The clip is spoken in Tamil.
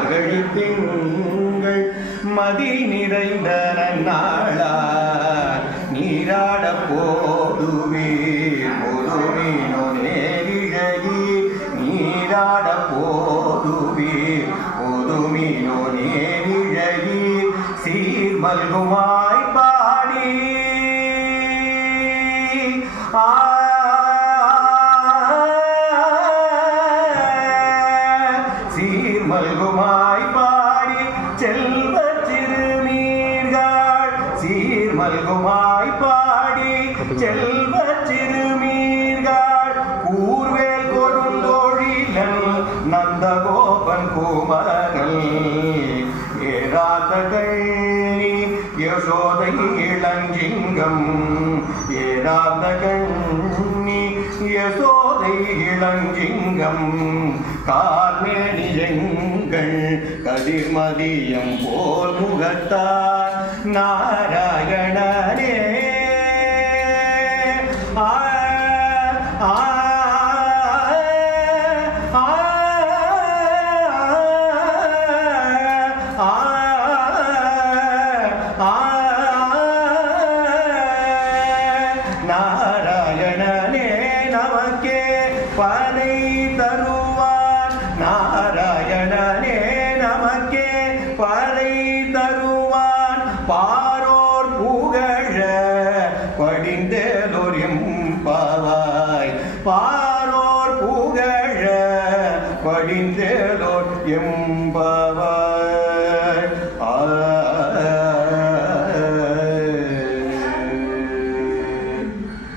மார்கழி திங்கள் மதி நிறைந்த நன்னாளார் நீராட போதுவீர் பொதுமீனோ நேரிழகி நீராட போதுவீர் பொதுமீனோ நேரிழகி சீர்மல்குமாய் பாடி சீர்மல்குமாய் பாடி செல்வ சிறுமீர்கள் சீர்மல்குமாய் பாடி செல்வ சிறுமீர்கள் கூர்வேல் கொடுந்தோழிலன் நந்தகோபன் குமரன் ஏராத கண்ணி யசோதை இளஞ்சிங்கம் ஏராத கண்ணி யசோதை இளஞ்சிங்கம் கார்மேனியங்கள் கதிர்மதியம் போல் முகத்தார் நாராயணனே ஆ ஆ நாராயணனே நமக்கே பனை தருவார் நாராயணனே நமக்கே பனை தருவான் பாரோர் புகழ படிந்தேலோர் எம்பாவாய் பாரோர் புகழ படிந்தேலோர் எம்பாவாய்.